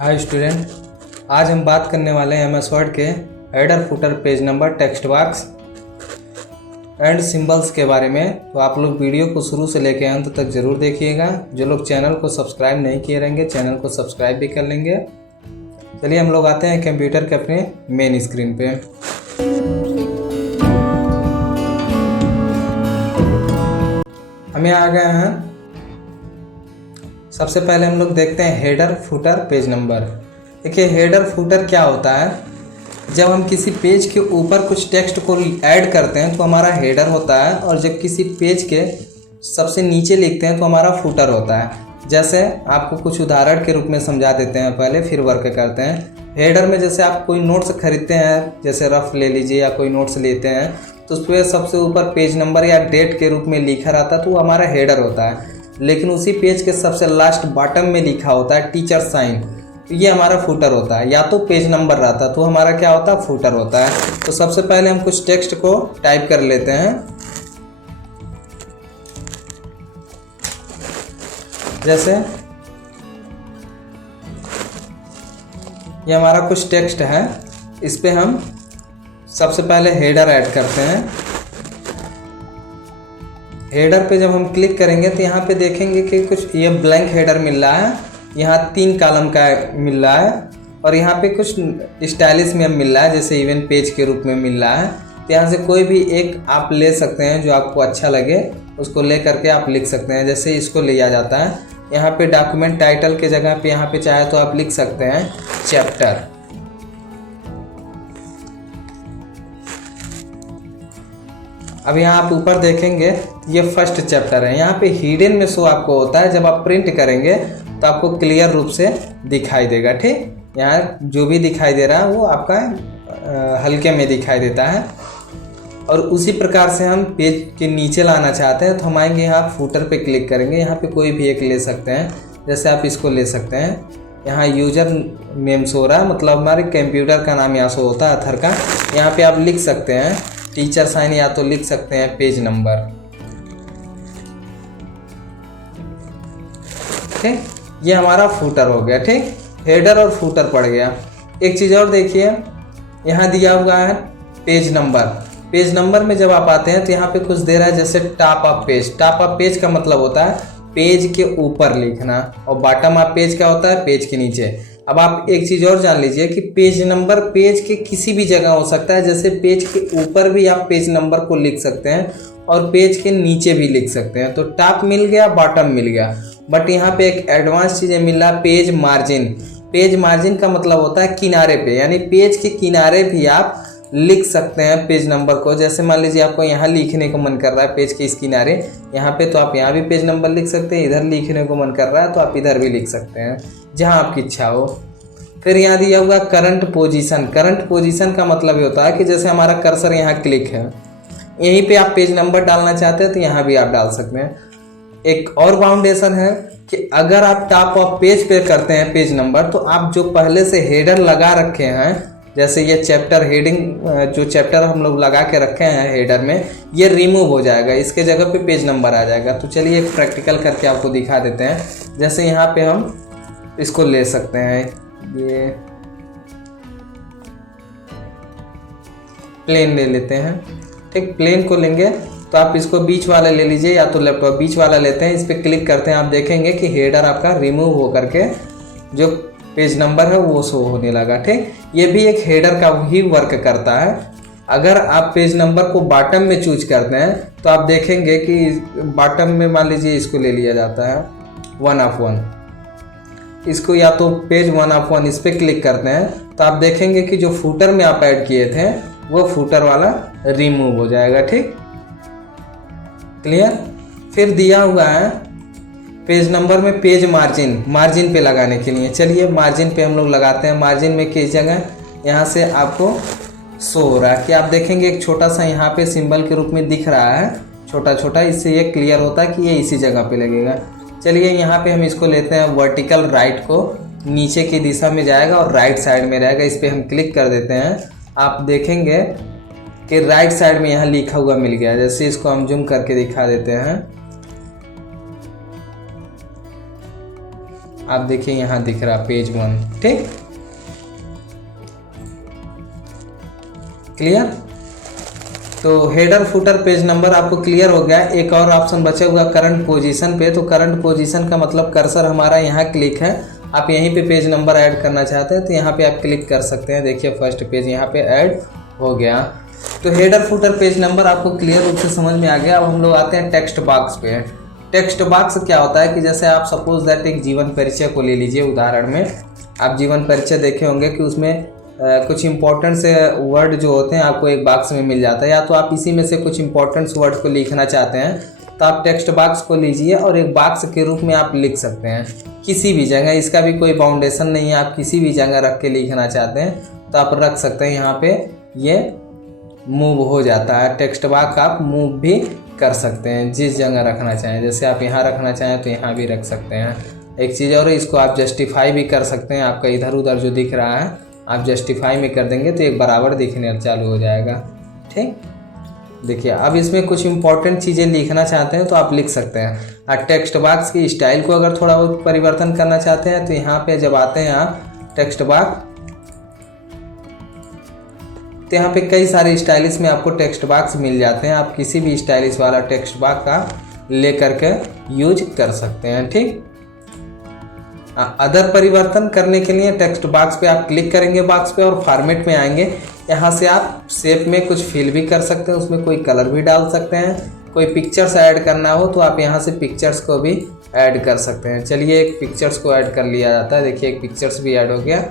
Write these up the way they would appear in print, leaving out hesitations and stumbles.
Hi student, आज हम बात करने वाले हैं एमएस वर्ड के header footer page number text box and symbols के बारे में। तो आप लोग वीडियो को शुरू से लेकर अंत तक ज़रूर देखिएगा। जो लोग चैनल को सब्सक्राइब नहीं किए रहेंगे चैनल को सब्सक्राइब भी कर लेंगे। चलिए हम लोग आते हैं कंप्यूटर के अपने मेन स्क्रीन पे। हम यहाँ आ गए हैं। सबसे पहले हम लोग देखते हैं हेडर फुटर पेज नंबर। देखिए हेडर फुटर क्या होता है। जब हम किसी पेज के ऊपर कुछ टेक्स्ट को ऐड करते हैं तो हमारा हेडर होता है, और जब किसी पेज के सबसे नीचे लिखते हैं तो हमारा फुटर होता है। जैसे आपको कुछ उदाहरण के रूप में समझा देते हैं, पहले फिर वर्क करते हैं। हेडर में जैसे आप कोई नोट्स खरीदते हैं, जैसे रफ ले लीजिए या कोई नोट्स लेते हैं, तो उस पर सबसे ऊपर पेज नंबर या डेट के रूप में लिखा रहता है, तो वो हमारा हेडर होता है। लेकिन उसी पेज के सबसे लास्ट बॉटम में लिखा होता है टीचर साइन, तो ये हमारा फुटर होता है। या तो पेज नंबर रहता तो हमारा क्या होता है, फुटर होता है। तो सबसे पहले हम कुछ टेक्स्ट को टाइप कर लेते हैं। जैसे ये हमारा कुछ टेक्स्ट है, इस पे हम सबसे पहले हेडर ऐड करते हैं। हेडर पे जब हम क्लिक करेंगे तो यहाँ पे देखेंगे कि कुछ ये ब्लैंक हेडर मिल रहा है, यहाँ 3 कॉलम का मिल रहा है, और यहाँ पे कुछ स्टाइलिश में मिल रहा है, जैसे इवेंट पेज के रूप में मिल रहा है। तो यहाँ से कोई भी एक आप ले सकते हैं जो आपको अच्छा लगे, उसको ले करके आप लिख सकते हैं। जैसे इसको लिया जाता है, यहाँ पे डॉक्यूमेंट टाइटल के जगह पे यहाँ पे चाहे तो आप लिख सकते हैं चैप्टर। अब यहाँ आप ऊपर देखेंगे ये फर्स्ट चैप्टर है। यहाँ पे हिडन में शो आपको होता है, जब आप प्रिंट करेंगे तो आपको क्लियर रूप से दिखाई देगा। ठीक, यहाँ जो भी दिखाई दे रहा है वो आपका हल्के में दिखाई देता है। और उसी प्रकार से हम पेज के नीचे लाना चाहते हैं तो हम आएंगे यहाँ फुटर पे क्लिक करेंगे। यहाँ पे कोई भी एक ले सकते हैं, जैसे आप इसको ले सकते हैं। यहाँ यूजर नेम शो रहा है, मतलब हमारे कंप्यूटर का नाम यहाँ शो होता है, अथर का। यहाँ पे आप लिख सकते हैं टीचर साइन, या तो लिख सकते हैं पेज नंबर। ठीक, ये हमारा फुटर हो गया। ठीक, हेडर और फुटर पड़ गया। एक चीज़ और देखिए, यहाँ दिया हुआ है पेज नंबर। पेज नंबर में जब आप आते हैं तो यहाँ पे कुछ दे रहा है, जैसे top of page. Top of page का मतलब होता है पेज के ऊपर लिखना, और बॉटम ऑफ पेज क्या होता है, पेज के नीचे। अब आप एक चीज़ और जान लीजिए कि पेज नंबर पेज के किसी भी जगह हो सकता है। जैसे पेज के ऊपर भी आप पेज नंबर को लिख सकते हैं, और पेज के नीचे भी लिख सकते हैं। तो टॉप मिल गया, बॉटम मिल गया। बट यहाँ पे एक एडवांस चीज़ें मिल रहा है, पेज मार्जिन। पेज मार्जिन का मतलब होता है किनारे पे, यानी पेज के किनारे भी आप लिख सकते हैं पेज नंबर को। जैसे मान लीजिए आपको यहाँ लिखने को मन कर रहा है पेज के इस किनारे, यहाँ पे, तो आप यहाँ भी पेज नंबर लिख सकते हैं। इधर लिखने को मन कर रहा है तो आप इधर भी लिख सकते हैं, जहाँ आपकी इच्छा हो। फिर यहाँ दिया हुआ करंट पोजीशन। करंट पोजीशन का मतलब ये होता है कि जैसे हमारा कर्सर यहाँ क्लिक है, यहीं पे आप पेज नंबर डालना चाहते हैं तो यहाँ भी आप डाल सकते हैं। एक और बाउंडेशन है कि अगर आप टॉप ऑफ पेज पे करते हैं पेज नंबर, तो आप जो पहले से हेडर लगा रखे हैं, जैसे ये चैप्टर हेडिंग, जो चैप्टर हम लोग लगा के रखे हैं हेडर में, ये रिमूव हो जाएगा, इसके जगह पे पेज नंबर आ जाएगा। तो चलिए एक प्रैक्टिकल करके आपको दिखा देते हैं। जैसे यहाँ पे हम इसको ले सकते हैं, ये प्लेन ले लेते हैं। ठीक, प्लेन को लेंगे तो आप इसको बीच वाला ले लीजिए, या तो लैपटॉप बीच वाला लेते हैं, इस पर क्लिक करते हैं। आप देखेंगे कि हेडर आपका रिमूव हो करके जो पेज नंबर है वो शो होने लगा। ठीक, ये भी एक हेडर का ही वर्क करता है। अगर आप पेज नंबर को बॉटम में चूज करते हैं तो आप देखेंगे कि बॉटम में मान लीजिए इसको ले लिया जाता है 1 ऑफ 1। इसको या तो पेज 1 ऑफ 1 इस पर क्लिक करते हैं तो आप देखेंगे कि जो फुटर में आप ऐड किए थे वो फुटर वाला रिमूव हो जाएगा। ठीक, क्लियर। फिर दिया हुआ है पेज नंबर में पेज मार्जिन, मार्जिन पे लगाने के लिए। चलिए मार्जिन पे हम लोग लगाते हैं। मार्जिन में किस जगह, यहाँ से आपको शो हो रहा है कि आप देखेंगे एक छोटा सा यहाँ पे सिंबल के रूप में दिख रहा है, छोटा छोटा। इससे ये क्लियर होता है कि ये इसी जगह पे लगेगा। चलिए यहाँ पे हम इसको लेते हैं वर्टिकल राइट को, नीचे की दिशा में जाएगा और राइट साइड में रहेगा। इस पर हम क्लिक कर देते हैं। आप देखेंगे कि राइट साइड में यहाँ लिखा हुआ मिल गया। जैसे इसको हम जूम करके दिखा देते हैं। आप देखिए यहाँ दिख रहा पेज 1, ठीक, क्लियर। तो हेडर फुटर पेज नंबर आपको क्लियर हो गया। एक और ऑप्शन बचा हुआ करंट पोजीशन पे। तो करंट पोजीशन का मतलब कर्सर हमारा यहाँ क्लिक है, आप यहीं पे पेज नंबर ऐड करना चाहते हैं तो यहाँ पे आप क्लिक कर सकते हैं। देखिए फर्स्ट पेज यहाँ पे ऐड हो गया। तो हेडर फुटर पेज नंबर आपको क्लियर रूप से समझ में आ गया। अब हम लोग आते हैं टेक्स्ट बॉक्स पे। टेक्स्ट बॉक्स क्या होता है कि जैसे आप सपोज दैट एक जीवन परिचय को ले लीजिए। उदाहरण में आप जीवन परिचय देखे होंगे कि उसमें कुछ इंपॉर्टेंट से वर्ड जो होते हैं आपको एक बॉक्स में मिल जाता है, या तो आप इसी में से कुछ इंपॉर्टेंट वर्ड को लिखना चाहते हैं तो आप टेक्स्ट बॉक्स को लीजिए और एक बॉक्स के रूप में आप लिख सकते हैं किसी भी जगह। इसका भी कोई बाउंडेशन नहीं है, आप किसी भी जगह रख के लिखना चाहते हैं तो आप रख सकते हैं। यहाँ पे ये मूव हो जाता है, टेक्स्ट बॉक्स आप मूव भी कर सकते हैं जिस जगह रखना चाहें। जैसे आप यहाँ रखना चाहें तो यहाँ भी रख सकते हैं। एक चीज़ और, इसको आप जस्टिफाई भी कर सकते हैं। आपका इधर उधर जो दिख रहा है आप जस्टिफाई में कर देंगे तो एक बराबर दिखने चालू हो जाएगा, ठीक। देखिए अब इसमें कुछ इंपॉर्टेंट चीज़ें लिखना चाहते हैं तो आप लिख सकते हैं। और टेक्स्ट बॉक्स की स्टाइल को अगर थोड़ा बहुत परिवर्तन करना चाहते हैं तो यहाँ पे जब आते हैं आप टेक्स्ट बॉक्स, तो यहाँ पे कई सारे स्टाइलिश में आपको टेक्स्ट बॉक्स मिल जाते हैं। आप किसी भी स्टाइलिश वाला टेक्स्ट बॉक्स का ले करके यूज कर सकते हैं, ठीक। अदर परिवर्तन करने के लिए टेक्स्ट बॉक्स पे आप क्लिक करेंगे बॉक्स पे और फॉर्मेट में आएंगे। यहाँ से आप शेप में कुछ फिल भी कर सकते हैं, उसमें कोई कलर भी डाल सकते हैं। कोई पिक्चर्स ऐड करना हो तो आप यहाँ से पिक्चर्स को भी ऐड कर सकते हैं। चलिए एक पिक्चर्स को ऐड कर लिया जाता है। देखिए एक पिक्चर्स भी ऐड हो गया।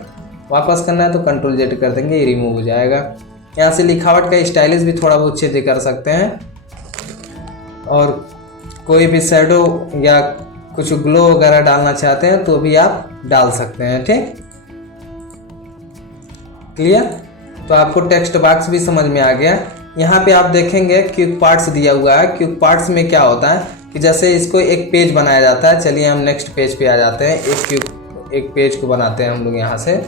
वापस करना है तो कंट्रोल जेड कर देंगे, ये रिमूव हो जाएगा। यहाँ से लिखावट का स्टाइलिश भी थोड़ा बहुत चेंज कर सकते हैं और कोई भी शैडो या कुछ ग्लो वगैरह डालना चाहते हैं तो भी आप डाल सकते हैं, ठीक, क्लियर। तो आपको टेक्स्ट बॉक्स भी समझ में आ गया। यहाँ पे आप देखेंगे क्विक पार्ट्स दिया हुआ है। क्विक पार्ट्स में क्या होता है कि जैसे इसको एक पेज बनाया जाता है। चलिए हम नेक्स्ट पेज पे आ जाते हैं। एक पेज को बनाते हैं हम लोग यहाँ से।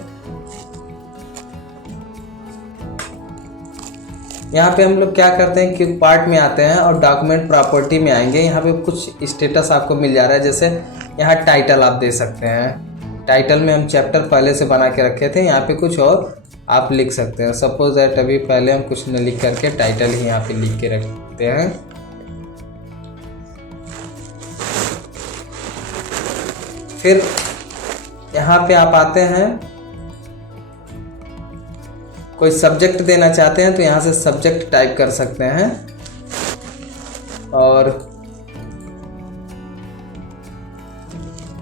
यहाँ पे हम लोग क्या करते हैं, क्विक पार्ट में आते हैं और डॉक्यूमेंट प्रॉपर्टी में आएंगे। यहाँ पे कुछ स्टेटस आपको मिल जा रहा है। जैसे यहाँ टाइटल आप दे सकते हैं। टाइटल में हम चैप्टर पहले से बना के रखे थे, यहाँ पे कुछ और आप लिख सकते हैं। सपोज दैट अभी पहले हम कुछ न लिख करके टाइटल ही यहाँ पे लिख के रखते हैं। फिर यहाँ पे आप आते हैं, कोई सब्जेक्ट देना चाहते हैं तो यहाँ से सब्जेक्ट टाइप कर सकते हैं और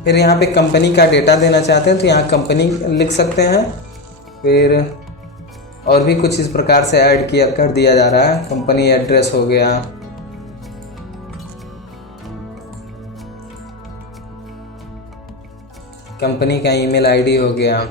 फिर यहाँ पे कंपनी का डेटा देना चाहते हैं तो यहाँ कंपनी लिख सकते हैं। फिर और भी कुछ इस प्रकार से ऐड किया कर दिया जा रहा है। कंपनी एड्रेस हो गया, कंपनी का ईमेल आईडी हो गया,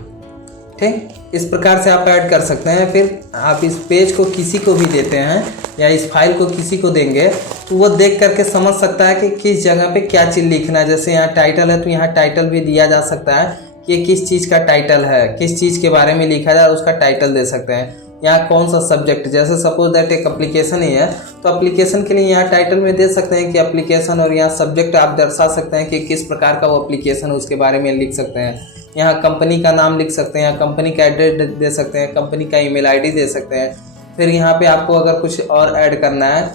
ठीक। इस प्रकार से आप ऐड कर सकते हैं। फिर आप इस पेज को किसी को भी देते हैं या इस फाइल को किसी को देंगे तो वो देख करके समझ सकता है कि किस जगह पे क्या चीज़ लिखना है। जैसे यहाँ टाइटल है तो यहाँ टाइटल भी दिया जा सकता है कि ये किस चीज़ का टाइटल है, किस चीज़ के बारे में लिखा जाए उसका टाइटल दे सकते हैं। यहाँ कौन सा सब्जेक्ट, जैसे सपोज दैट एक एप्लीकेशन ही है तो एप्लीकेशन के लिए यहाँ टाइटल में दे सकते हैं कि एप्लीकेशन, और यहाँ सब्जेक्ट आप दर्शा सकते हैं कि किस प्रकार का वो एप्लीकेशन है उसके बारे में लिख सकते हैं। यहाँ कंपनी का नाम लिख सकते हैं, यहाँ कंपनी का एड्रेस दे सकते हैं, कंपनी का ईमेल आईडी दे सकते हैं। फिर यहाँ पे आपको अगर कुछ और ऐड करना है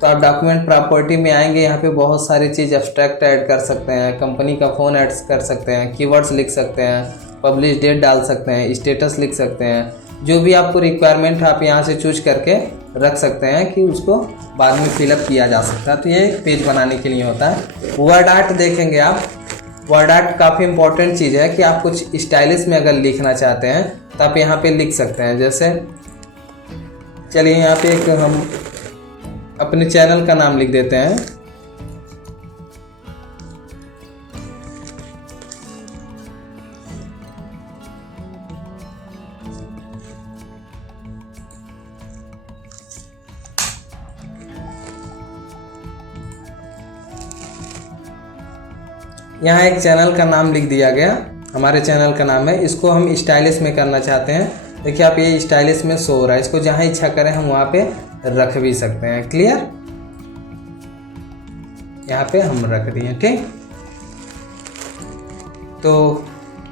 तो आप डॉक्यूमेंट प्रॉपर्टी में आएंगे। यहाँ पे बहुत सारी चीज़ एब्स्ट्रैक्ट ऐड कर सकते हैं, कंपनी का फ़ोन ऐड कर सकते हैं, कीवर्ड्स लिख सकते हैं, पब्लिश डेट डाल सकते हैं, स्टेटस लिख सकते हैं। जो भी आपको रिक्वायरमेंट है आप यहाँ से चूज करके रख सकते हैं कि उसको बाद में फिलअप किया जा सकता है। तो ये पेज बनाने के लिए होता है। वर्ड आर्ट देखेंगे आप, वर्ड आर्ट काफ़ी इंपॉर्टेंट चीज़ है कि आप कुछ स्टाइलिश में अगर लिखना चाहते हैं तो आप यहाँ पे लिख सकते हैं। जैसे चलिए यहाँ पे एक हम अपने चैनल का नाम लिख देते हैं। यहाँ एक चैनल का नाम लिख दिया गया, हमारे चैनल का नाम है। इसको हम स्टाइलिश में करना चाहते हैं। देखिए आप ये स्टाइलिश में शो हो रहा है, इसको जहाँ इच्छा करें हम वहाँ पे रख भी सकते हैं। क्लियर, यहाँ पे हम रख दिए, ठीक। तो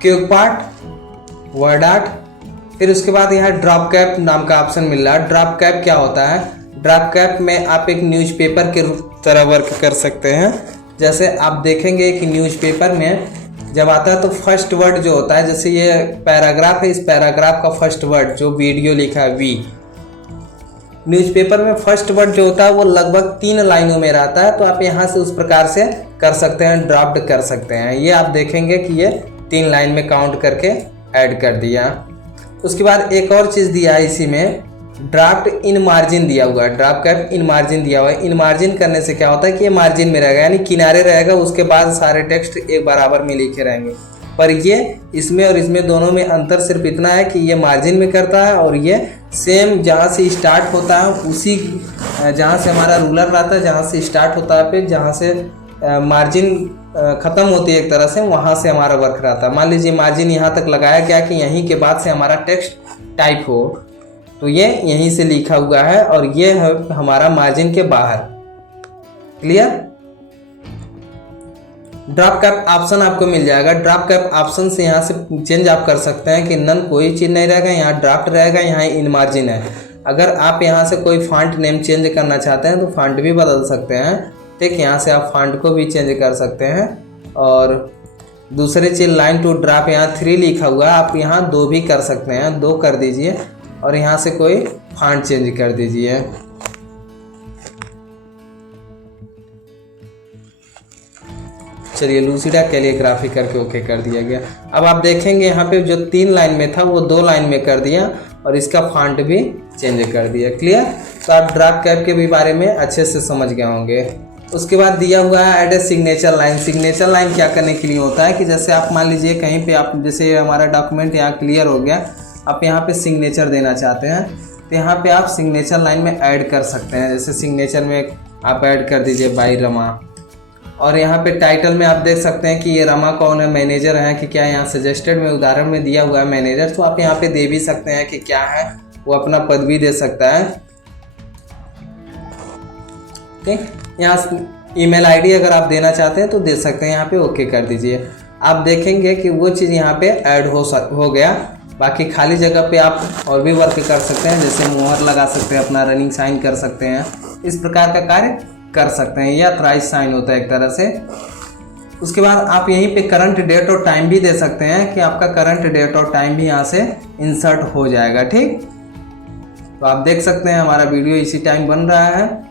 क्विक पार्ट, वर्ड आर्ट, फिर उसके बाद यहाँ ड्रॉप कैप नाम का ऑप्शन मिल रहा है। ड्रॉप कैप क्या होता है? ड्रॉप कैप में आप एक न्यूज़पेपर के तरह वर्क कर सकते हैं। जैसे आप देखेंगे कि न्यूज़पेपर में जब आता है तो फर्स्ट वर्ड जो होता है, जैसे ये पैराग्राफ है, इस पैराग्राफ का फर्स्ट वर्ड जो वीडियो लिखा है वी, न्यूज़पेपर में फर्स्ट वर्ड जो होता है वो लगभग 3 लाइनों में रहता है। तो आप यहाँ से उस प्रकार से कर सकते हैं, ड्राफ्ट कर सकते हैं। ये आप देखेंगे कि ये 3 लाइन में काउंट करके ऐड कर दिया। उसके बाद एक और चीज़ दिया है इसी में, ड्राफ्ट इन मार्जिन दिया हुआ है। ड्राफ्ट कैप इन मार्जिन दिया हुआ है। इन मार्जिन करने से क्या होता है कि ये मार्जिन में रहेगा, यानी किनारे रहेगा, उसके बाद सारे टेक्स्ट एक बराबर में लिखे रहेंगे। पर ये इसमें और इसमें दोनों में अंतर सिर्फ इतना है कि ये मार्जिन में करता है और ये सेम जहाँ से स्टार्ट होता है उसी जहाँ से हमारा रूलर रहता है, जहाँ से स्टार्ट होता है, फिर जहाँ से मार्जिन ख़त्म होती है एक तरह से, वहाँ से हमारा वर्क रहता है। मान लीजिए मार्जिन यहाँ तक लगाया गया कि यहीं के बाद से हमारा टेक्स्ट टाइप हो, तो ये यहीं से लिखा हुआ है और ये है हमारा मार्जिन के बाहर। क्लियर? ड्रॉप कैप ऑप्शन आपको मिल जाएगा। ड्रॉप कैप ऑप्शन से यहाँ से चेंज आप कर सकते हैं कि नन कोई चीज़ नहीं रहेगा, यहाँ ड्राफ्ट रहेगा, यहाँ इन मार्जिन है। अगर आप यहाँ से कोई फॉन्ट नेम चेंज करना चाहते हैं तो फॉन्ट भी बदल सकते हैं। ठीक, यहाँ से आप फॉन्ट को भी चेंज कर सकते हैं। और दूसरी चीज़ लाइन टू ड्रॉप, यहाँ 3 लिखा हुआ है, आप यहाँ 2 भी कर सकते हैं, 2 कर दीजिए और यहाँ से कोई फॉन्ट चेंज कर दीजिए। चलिए लूसिडा कैलीग्राफी करके ओके कर दिया गया। अब आप देखेंगे यहाँ पे जो 3 लाइन में था वो 2 लाइन में कर दिया और इसका फॉन्ट भी चेंज कर दिया। क्लियर? तो आप ड्रॉप कैप के भी बारे में अच्छे से समझ गए होंगे। उसके बाद दिया हुआ है add a signature line. Signature line क्या करने के लिए होता है कि जैसे आप मान लीजिए कहीं पे आप, जैसे हमारा डॉक्यूमेंट यहाँ क्लियर हो गया, आप यहाँ पे सिग्नेचर देना चाहते हैं तो यहाँ पे आप सिग्नेचर लाइन में ऐड कर सकते हैं। जैसे सिग्नेचर में आप ऐड कर दीजिए बाई रमा, और यहाँ पे टाइटल में आप देख सकते हैं कि ये रमा कौन है, मैनेजर है कि क्या। यहाँ सजेस्टेड में उदाहरण में दिया हुआ है मैनेजर, तो आप यहाँ पे दे भी सकते हैं कि क्या है, वो अपना पद भी दे सकता है। ठीक, यहाँ ईमेल आईडी अगर आप देना चाहते हैं तो दे सकते हैं, यहाँ पे ओके कर दीजिए। आप देखेंगे कि वो चीज़ यहाँ पे ऐड हो गया। बाकी खाली जगह पे आप और भी वर्क कर सकते हैं, जैसे मोहर लगा सकते हैं, अपना रनिंग साइन कर सकते हैं, इस प्रकार का कार्य कर सकते हैं। यह अथराइज साइन होता है एक तरह से। उसके बाद आप यहीं पे करंट डेट और टाइम भी दे सकते हैं कि आपका करंट डेट और टाइम भी यहाँ से इंसर्ट हो जाएगा। ठीक, तो आप देख सकते हैं हमारा वीडियो इसी टाइम बन रहा है।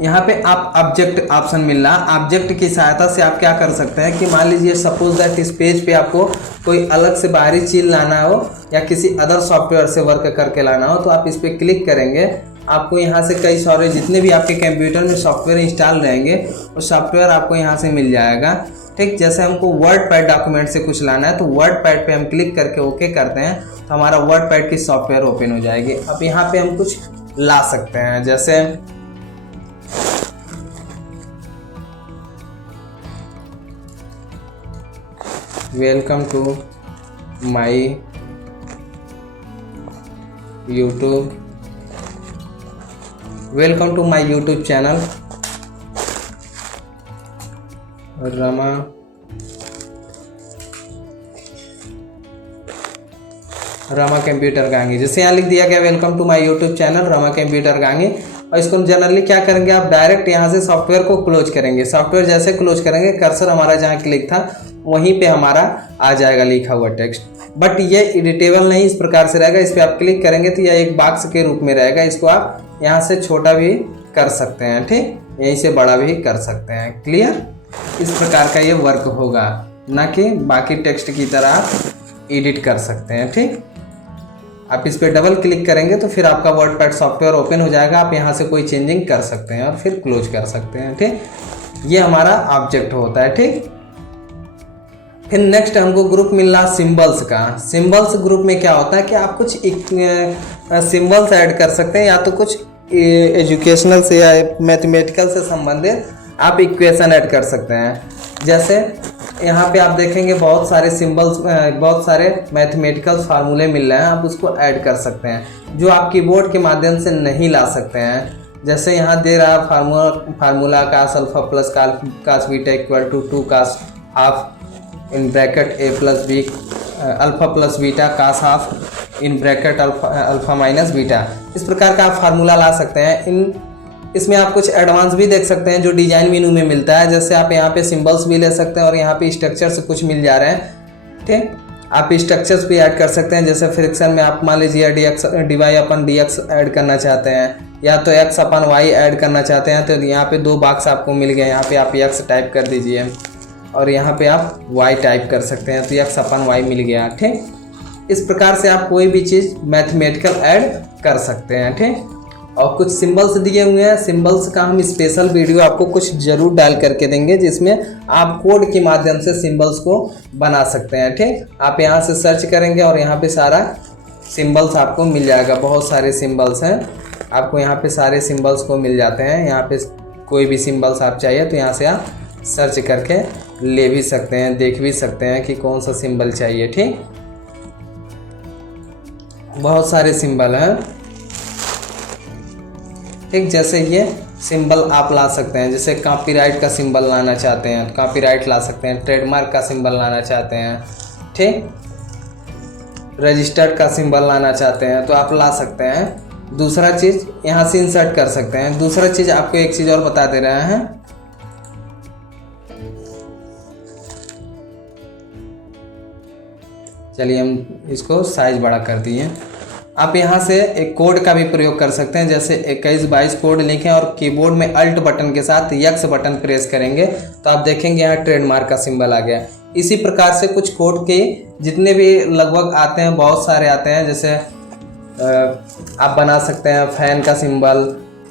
यहाँ पे आप ऑब्जेक्ट ऑप्शन मिल रहा है। ऑब्जेक्ट की सहायता से आप क्या कर सकते हैं कि मान लीजिए सपोज दैट इस पेज पे आपको कोई अलग से बाहरी चीज़ लाना हो या किसी अदर सॉफ्टवेयर से वर्क करके लाना हो, तो आप इस पर क्लिक करेंगे, आपको यहाँ से कई सारे जितने भी आपके कंप्यूटर में सॉफ्टवेयर इंस्टॉल रहेंगे वो सॉफ्टवेयर आपको यहाँ से मिल जाएगा। ठीक, जैसे हमको वर्ड पैड डॉक्यूमेंट से कुछ लाना है तो वर्ड पैड पे हम क्लिक करके ओके करते हैं तो हमारा वर्ड पैड की सॉफ्टवेयर ओपन हो जाएगी। अब यहाँ पे हम कुछ ला सकते हैं, जैसे welcome to my YouTube, welcome to my YouTube channel Rama computer Gangi. जैसे यहाँ लिख दिया गया welcome to my YouTube channel Rama computer Gangi, और इसको हम जनरली क्या करेंगे, आप डायरेक्ट यहाँ से सॉफ्टवेयर को क्लोज करेंगे। सॉफ्टवेयर जैसे क्लोज करेंगे, कर्सर हमारा जहाँ क्लिक था वहीं पे हमारा आ जाएगा लिखा हुआ टेक्स्ट, बट ये एडिटेबल नहीं इस प्रकार से रहेगा। इस पर आप क्लिक करेंगे तो यह एक बॉक्स के रूप में रहेगा। इसको आप यहाँ से छोटा भी कर सकते हैं, ठीक, यहीं से बड़ा भी कर सकते हैं। क्लियर? इस प्रकार का ये वर्क होगा, ना कि बाकी टेक्स्ट की तरह एडिट कर सकते हैं। ठीक, आप इस पर डबल क्लिक करेंगे तो फिर आपका वर्ड पैड सॉफ्टवेयर ओपन हो जाएगा। आप यहाँ से कोई चेंजिंग कर सकते हैं और फिर क्लोज कर सकते हैं। ठीक, ये हमारा ऑब्जेक्ट होता है। ठीक, फिर नेक्स्ट हमको ग्रुप मिल रहा सिंबल्स का। सिंबल्स ग्रुप में क्या होता है कि आप कुछ सिंबल्स ऐड कर सकते हैं, या तो कुछ एजुकेशनल से या मैथमेटिकल से संबंधित आप इक्वेशन ऐड कर सकते हैं। जैसे यहाँ पे आप देखेंगे बहुत सारे सिंबल्स, बहुत सारे मैथमेटिकल फार्मूले मिल रहे हैं, आप उसको ऐड कर सकते हैं जो आप कीबोर्ड के माध्यम से नहीं ला सकते हैं। जैसे यहाँ दे रहा formula cos alpha plus cos beta equal to 2 cos half in bracket A plus B alpha plus beta cos half in bracket alpha minus beta. इस प्रकार का आप फार्मूला ला सकते हैं। इसमें आप कुछ एडवांस भी देख सकते हैं जो डिजाइन मेनू में मिलता है। जैसे आप यहाँ पे सिंबल्स भी ले सकते हैं और यहाँ पे स्ट्रक्चर से कुछ मिल जा रहे हैं। ठीक, आप स्ट्रक्चर्स भी ऐड कर सकते हैं। जैसे फ्रिक्शन में आप मान लीजिए dy अपन dx ऐड करना चाहते हैं, या तो x अपन y ऐड करना चाहते हैं, तो यहाँ पे 2 बॉक्स आपको मिल गए। यहाँ पे आप x टाइप कर दीजिए और यहाँ पे आप y टाइप कर सकते हैं, तो x अपन y मिल गया। ठीक, इस प्रकार से आप कोई भी चीज़ मैथमेटिकल ऐड कर सकते हैं। ठीक, और कुछ सिंबल्स दिए हुए हैं। सिंबल्स का हम स्पेशल वीडियो आपको कुछ ज़रूर डाल करके देंगे, जिसमें आप कोड के माध्यम से सिंबल्स को बना सकते हैं। ठीक, आप यहाँ से सर्च करेंगे और यहाँ पे सारा सिंबल्स आपको मिल जाएगा। बहुत सारे सिंबल्स हैं, आपको यहाँ पे सारे सिंबल्स को मिल जाते हैं। यहाँ पे कोई भी सिंबल्स आप चाहिए तो यहाँ से आप सर्च करके ले भी सकते हैं, देख भी सकते हैं कि कौन सा सिंबल चाहिए। ठीक, बहुत सारे सिंबल हैं। ठीक, जैसे ये सिंबल आप ला सकते हैं। जैसे कॉपीराइट का सिंबल लाना चाहते हैं तो कॉपीराइट ला सकते हैं। ट्रेडमार्क का सिंबल लाना चाहते हैं, ठीक, रजिस्टर्ड का सिंबल लाना चाहते हैं तो आप ला सकते हैं। दूसरा चीज़ यहाँ से इंसर्ट कर सकते हैं। दूसरा चीज़ आपको एक चीज़ और बता दे रहे हैं। चलिए हम इसको साइज बड़ा कर दिए। आप यहाँ से एक कोड का भी प्रयोग कर सकते हैं। जैसे 21-22 कोड लिखें और कीबोर्ड में अल्ट बटन के साथ X बटन प्रेस करेंगे तो आप देखेंगे यहाँ ट्रेडमार्क का सिंबल आ गया। इसी प्रकार से कुछ कोड के जितने भी लगभग आते हैं, बहुत सारे आते हैं। जैसे आप बना सकते हैं फैन का सिंबल,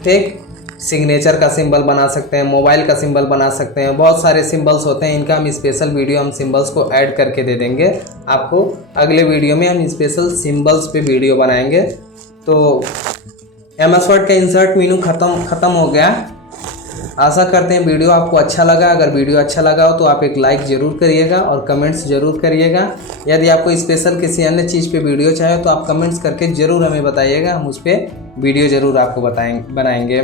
ठीक, सिग्नेचर का सिंबल बना सकते हैं, मोबाइल का सिंबल बना सकते हैं। बहुत सारे सिंबल्स होते हैं, इनका हम स्पेशल वीडियो हम सिंबल्स को ऐड करके दे देंगे आपको। अगले वीडियो में हम स्पेशल सिंबल्स पे वीडियो बनाएंगे। तो MS वर्ड का इंसर्ट मेनू ख़त्म हो गया। आशा करते हैं वीडियो आपको अच्छा लगा। अगर वीडियो अच्छा लगा हो तो आप एक लाइक ज़रूर करिएगा और कमेंट्स ज़रूर करिएगा। यदि आपको स्पेशल किसी अन्य चीज़ पे वीडियो चाहे तो आप कमेंट्स करके ज़रूर हमें बताइएगा, हम उस पर वीडियो ज़रूर आपको बनाएंगे।